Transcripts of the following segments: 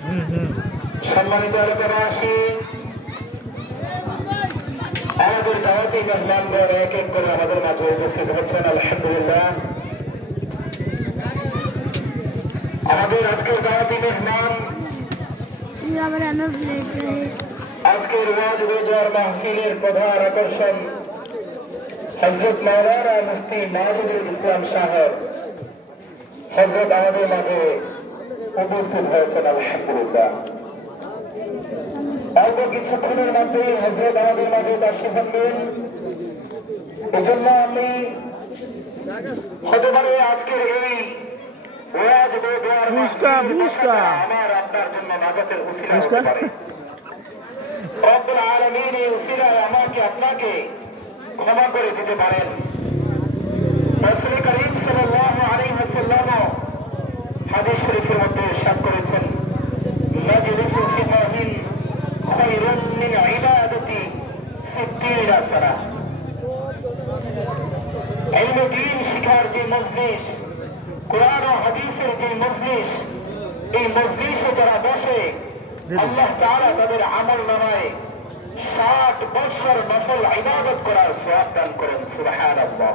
সম্মানিত এলাকাবাসী, আমাদের দাওয়াতি মেহমানগণ এক এক করে আমাদের মাঝে উপস্থিত হচ্ছেন। আলহামদুলিল্লাহ, আমাদের আজকের দাওয়াতি মেহমান আজকের ওয়াজ রোজার মাহফিলের প্রধান আকর্ষণ হযরত মাওলানা মুফতি মাজিদুল ইসলাম সাহেব হযরত আমাদের মাঝে উপস্থিত হয়েছেন। আলহামদুলিল্লাহ, অল্প কিছুক্ষণের মধ্যে হযরত আমাদের মাঝে তাশরীফ আনবেন। এজন্য আমি হতে পারে আজকের এই ওয়াজ রোজার আমার আপনার জন্য নাজাতের উসিলা হতে পারে। রব্বুল আলামিন এই উসিলায় আমাকে আপনাকে ক্ষমা করে দিতে পারেন। রাসূল করিম সাল্লাল্লাহু আলাইহি ওয়াসাল্লাম হাদিস শরীফের মধ্যে ইরশাদ করেছেন, মাজলিসু ফিকাহিন খায়রুন মিন ইবাদাতি 60 সানাহ। ইলমে দ্বীন শিখার যে মজলিস, কোরআন ও হাদিসের যে মজলিস, এই মজলিসে যারা বসে আল্লাহ তাআলা তাদের আমলনামায় 60 বছর নফল ইবাদত করার সওয়াব দান করেন। সুবহানাল্লাহ।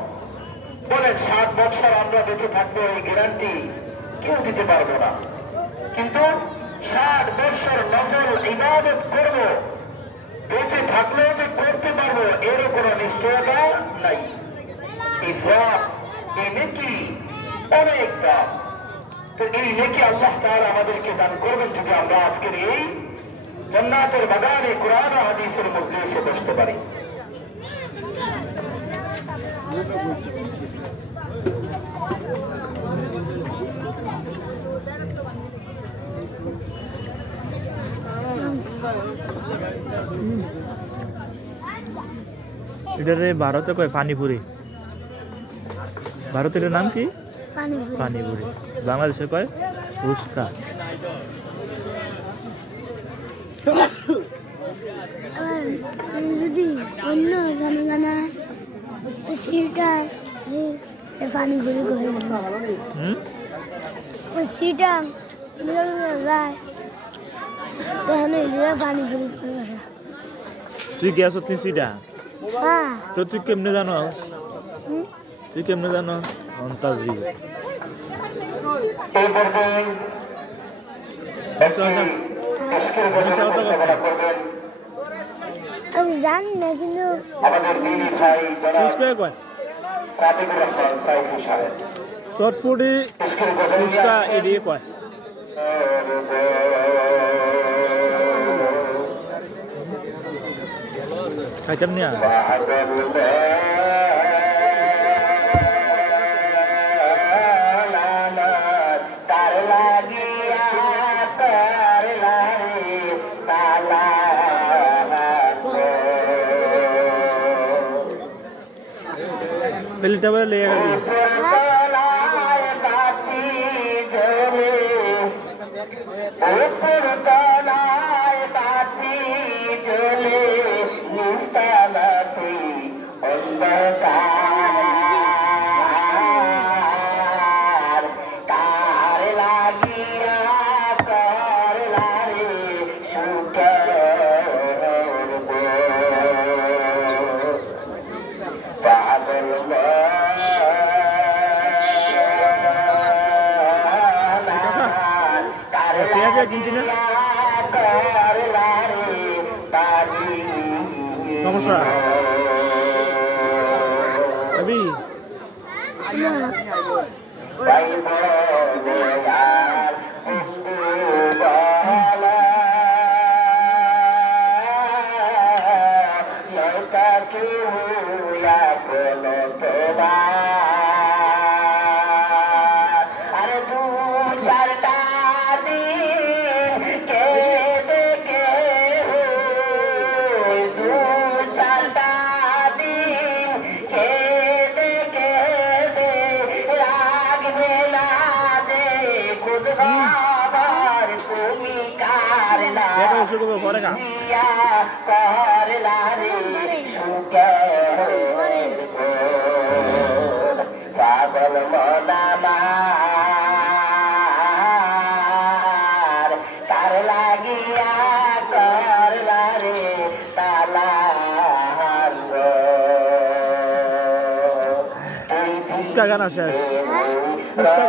বলেন, 60 বছর আমরা বেঁচে থাকবো এই গ্যারান্টি কেউ দিতে পারবো না, কিন্তু 60 বছর নফল ইবাদত করব, বেঁচে থাকলেও যে করতে পারবো এর কোনো নিশ্চয়তা নাই। এই সওয়াব, এই নেকি অনেক দাম। তো এই নেকি আল্লাহ তাআলা আমাদেরকে দান করবেন যদি আমরা আজকের এই জান্নাতের বাগানে কোরআন ও হাদিসের মজলিসে বসতে পারি। এটারে ভারতে কয় পানিপুরি। ভারতের নাম কি? পানিপুরি। বাংলাদেশে কয় ফুচকা। যদি অন্য জানা সেটা পানিপুরি করে সেটা যায় পানিপুরি করে। তুই গেছ তিনটা তো তুই কেমনে জানো? তুই কেমনে জানো? অন্তাজি আমি জানি না, কিন্তু চটপুরি ফুচকা এড়িয়ে কয়। খাইতাম না। পেলিটা বলে লেগে গেল। কিনছি না সমস্যা লাগিয়া করলা রে তালা ফুচকা গানা শেষ। ফুচকা